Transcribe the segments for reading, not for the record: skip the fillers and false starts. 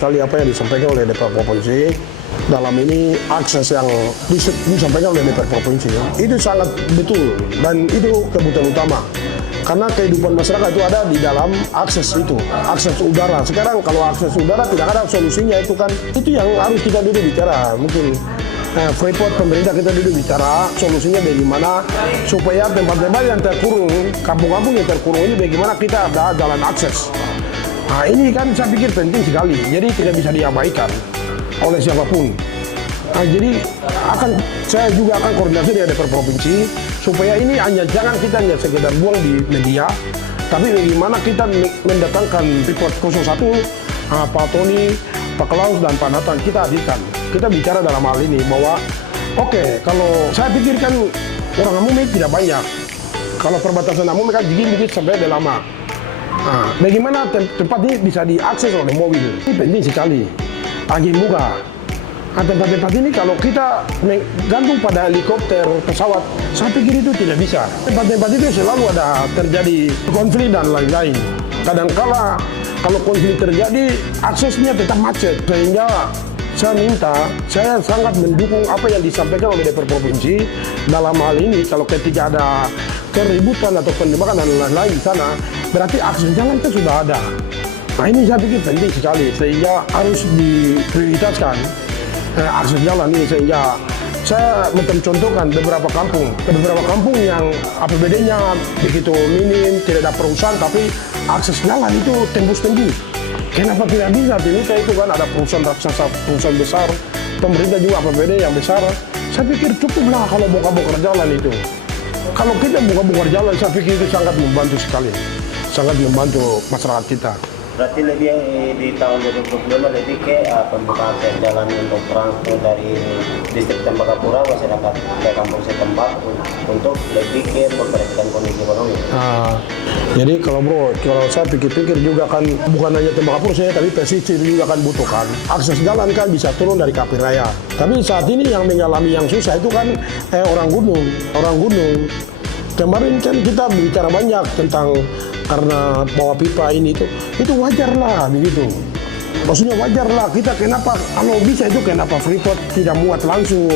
sekali apa yang disampaikan oleh DPR Provinsi. Dalam ini akses yang disampaikan oleh DPR Provinsi itu sangat betul dan itu kebutuhan utama. Karena kehidupan masyarakat itu ada di dalam akses itu, akses udara. Sekarang kalau akses udara tidak ada solusinya itu kan, itu yang harus kita duduk bicara. Mungkin Freeport pemerintah kita duduk bicara solusinya bagaimana supaya tempat-tempat yang terkurung, kampung-kampung yang terkurung ini bagaimana kita ada jalan akses. Nah ini kan saya pikir penting sekali, jadi tidak bisa diabaikan oleh siapapun. Nah, jadi saya juga akan koordinasi dengan DPR Provinsi supaya ini jangan kita hanya sekedar buang di media, tapi bagaimana kita mendatangkan report 01, Pak Tony, Pak Klaus dan Pak Nathan kita hadirkan. Kita bicara dalam hal ini bahwa oke, kalau saya pikirkan orang Amumi tidak banyak. Kalau perbatasan Amumi kan dikit sampai ada lama. Nah, bagaimana tempat ini bisa diakses oleh mobil? Ini penting sekali. Pagi muka. Nah, tempat-tempat ini kalau kita gantung pada helikopter, pesawat, saya pikir itu tidak bisa. Tempat-tempat itu selalu ada terjadi konflik dan lain-lain. Kadang-kala kalau konflik terjadi, aksesnya tetap macet. Sehingga saya sangat mendukung apa yang disampaikan oleh DPR Provinsi dalam hal ini. Kalau ketika ada keributan atau penembakan dan lain-lain di sana, berarti akses jalan itu sudah ada. Nah ini saya pikir penting sekali, sehingga harus diprioritaskan akses jalan ini. Sehingga saya mencontohkan beberapa kampung yang APBD-nya begitu minim, tidak ada perusahaan, tapi akses jalan itu tembus-tembus. Kenapa tidak bisa? Timika itu kan ada perusahaan raksasa, perusahaan besar, pemerintah juga APBD yang besar. Saya pikir cukuplah kalau bongkar-bongkar jalan itu. Kalau kita bongkar-bongkar jalan, saya pikir itu sangat membantu sekali, sangat membantu masyarakat kita. Berarti lebih di tahun 2025 lebih ke pembukaan jalan untuk transport dari distrik Tembagapura masyarakat ke kampung setempat untuk lebih ke memperhatikan kondisi ekonomi. Jadi kalau saya pikir-pikir juga kan bukan hanya Tembagapura saja, tapi pesisir juga kan butuhkan akses jalan kan bisa turun dari Kapir Raya. Tapi saat ini yang mengalami yang susah itu kan orang gunung. Kemarin kan kita bicara banyak tentang karena bawa pipa ini itu wajar lah begitu. Maksudnya wajar lah kita kenapa kalau bisa itu kenapa Freeport tidak muat langsung,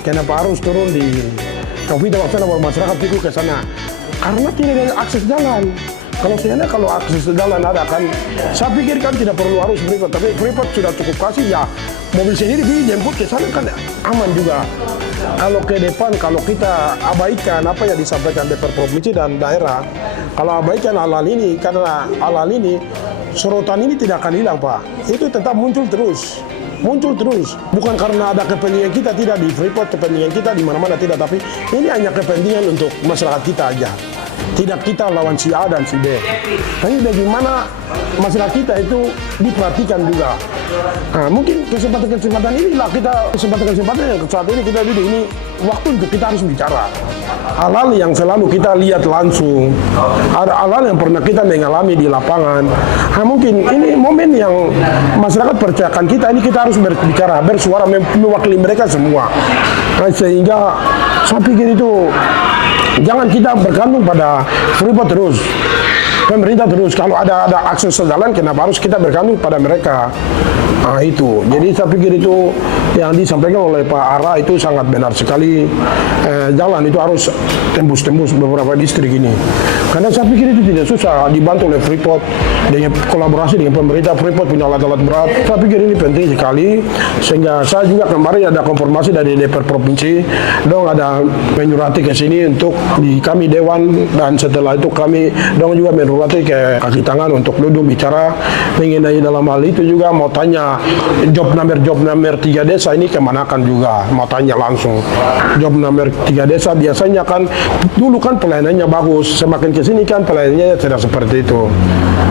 kenapa harus turun di Kabupaten Waksana baru masyarakat itu ke sana karena tidak ada akses jalan. Kalau akses jalan ada kan, saya pikir kan tidak perlu harus Freeport, tapi Freeport sudah cukup kasih ya mobil sendiri dijemput ke sana kan aman juga. Kalau ke depan, kalau kita abaikan apa yang disampaikan DPR Provinsi dan daerah, kalau abaikan hal-hal ini, karena hal-hal ini, sorotan ini tidak akan hilang Pak. Itu tetap muncul terus. Bukan karena ada kepentingan kita tidak di Freeport, kepentingan kita di mana-mana tidak, tapi ini hanya kepentingan untuk masyarakat kita aja. Tidak kita lawan si A dan si B. Tapi bagaimana masyarakat kita itu diperhatikan juga. Nah, mungkin kesempatan inilah kesempatan yang saat ini kita duduk ini waktu untuk kita harus bicara. Hal-hal yang selalu kita lihat langsung, ada hal-hal yang pernah kita mengalami di lapangan. Nah, mungkin ini momen yang masyarakat percayakan kita, ini kita harus berbicara, bersuara, mewakili mereka semua. Nah, sehingga saya pikir itu jangan kita bergantung pada Freeport terus, pemerintah terus. Kalau ada akses jalan, kenapa harus kita bergantung pada mereka? Nah itu, jadi saya pikir itu yang disampaikan oleh Pak Ara itu sangat benar sekali. Jalan itu harus tembus beberapa distrik ini. Karena saya pikir itu tidak susah, dibantu oleh Freeport dengan kolaborasi dengan pemerintah. Freeport punya alat-alat berat. Saya pikir ini penting sekali. Sehingga saya juga kemarin ada konfirmasi dari DPR Provinsi, dong ada menyurati ke sini untuk di kami Dewan, dan setelah itu kami dong juga menyurati ke kaki tangan untuk duduk bicara mengenai dalam hal itu juga mau tanya job number 3 desa ini kemanakan juga, mau tanya langsung. Job number 3 desa biasanya kan dulu kan pelayanannya bagus, semakin kesini kan pelayanannya tidak seperti itu.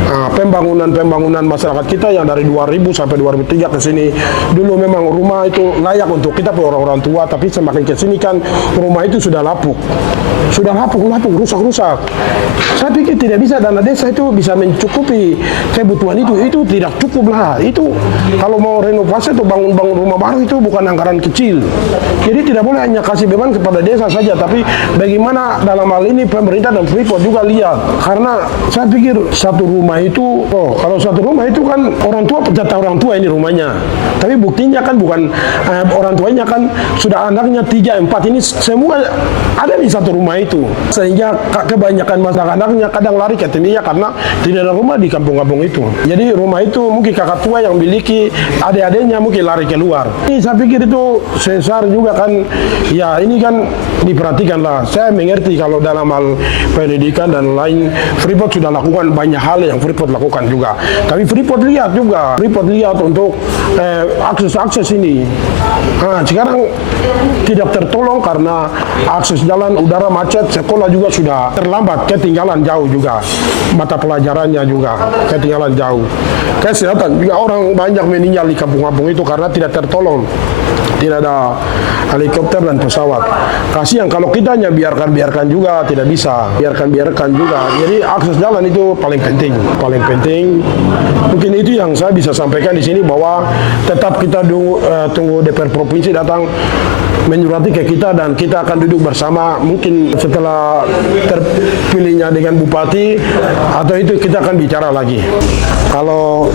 Pembangunan masyarakat kita yang dari 2000 sampai 2003 ke sini dulu memang rumah itu layak untuk kita orang-orang tua, tapi semakin kesini kan rumah itu sudah lapuk, rusak. Saya pikir tidak bisa dana desa itu bisa mencukupi kebutuhan itu tidak cukup lah. Itu kalau mau renovasi atau bangun rumah baru itu bukan anggaran kecil. Jadi tidak boleh hanya kasih beban kepada desa saja, tapi bagaimana dalam hal ini pemerintah dan Freeport juga lihat. Karena saya pikir satu rumah rumah itu, kalau satu rumah itu kan orang tua jatah orang tua ini rumahnya. Tapi buktinya kan bukan orang tuanya kan sudah anaknya 3, 4 ini semua ada di satu rumah itu. Sehingga kebanyakan masyarakat anaknya kadang lari ke timnya karena tidak ada rumah di kampung-kampung itu. Jadi rumah itu mungkin kakak tua yang miliki, adik-adiknya mungkin lari keluar. Ini saya pikir itu sesar juga kan, ya ini kan diperhatikan lah. Saya mengerti kalau dalam hal pendidikan dan lain, Freeport sudah lakukan banyak hal yang Freeport lakukan juga. Tapi Freeport lihat juga, Freeport lihat untuk akses-akses ini. Nah, sekarang tidak tertolong karena akses jalan udara macet, sekolah juga sudah terlambat, ketinggalan jauh juga. Mata pelajarannya juga ketinggalan jauh. Kesehatan juga orang banyak meninggal di kampung-kampung itu karena tidak tertolong. Tidak ada helikopter dan pesawat. Kasihan kalau kita hanya biarkan juga tidak bisa. Biarkan juga. Jadi akses jalan itu paling penting. Paling penting. Mungkin itu yang saya bisa sampaikan di sini bahwa tetap kita tunggu DPR provinsi datang menyurati ke kita dan kita akan duduk bersama. Mungkin setelah terpilihnya dengan bupati atau itu kita akan bicara lagi. Kalau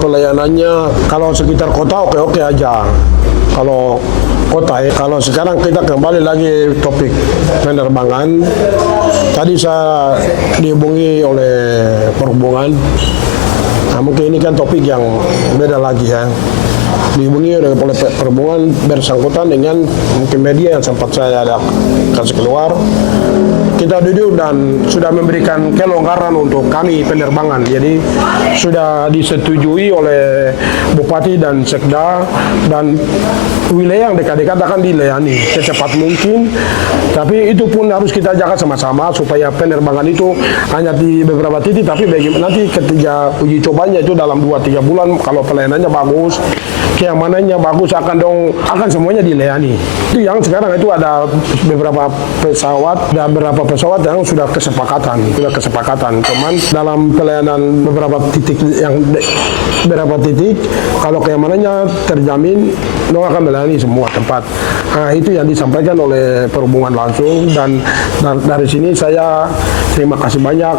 pelayanannya kalau sekitar kota oke aja. Kalau kota kalau sekarang kita kembali lagi topik penerbangan. Tadi saya dihubungi oleh perhubungan. Nah, mungkin ini kan topik yang beda lagi ya. Dihubungi oleh perhubungan bersangkutan dengan mungkin media yang sempat saya ada kasih keluar. Kita duduk dan sudah memberikan kelonggaran untuk kami penerbangan. Jadi sudah disetujui oleh Bupati dan Sekda dan wilayah yang dekat-dekat akan dilayani secepat mungkin. Tapi itu pun harus kita jaga sama-sama supaya penerbangan itu hanya di beberapa titik. Tapi nanti ketika uji cobanya itu dalam 2-3 bulan kalau pelayanannya bagus, keamanannya bagus akan semuanya dilayani. Itu yang sekarang itu ada beberapa pesawat yang sudah kesepakatan. Cuman dalam pelayanan beberapa titik kalau keamanannya terjamin, akan melayani semua tempat. Nah, itu yang disampaikan oleh perhubungan langsung dan dari sini saya terima kasih banyak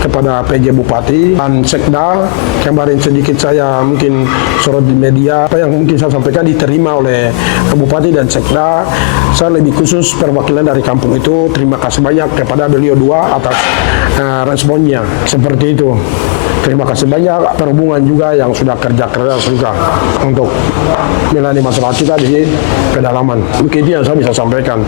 kepada PJ Bupati dan Sekda. Kemarin sedikit saya mungkin sorot di media, apa yang mungkin saya sampaikan diterima oleh Bupati dan Sekda. Saya lebih khusus perwakilan dari kampung itu terima kasih banyak kepada beliau dua atas responnya seperti itu. Terima kasih banyak perhubungan juga yang sudah kerja keras juga untuk melayani masyarakat kita di pedalaman. Mungkin itu yang saya bisa sampaikan.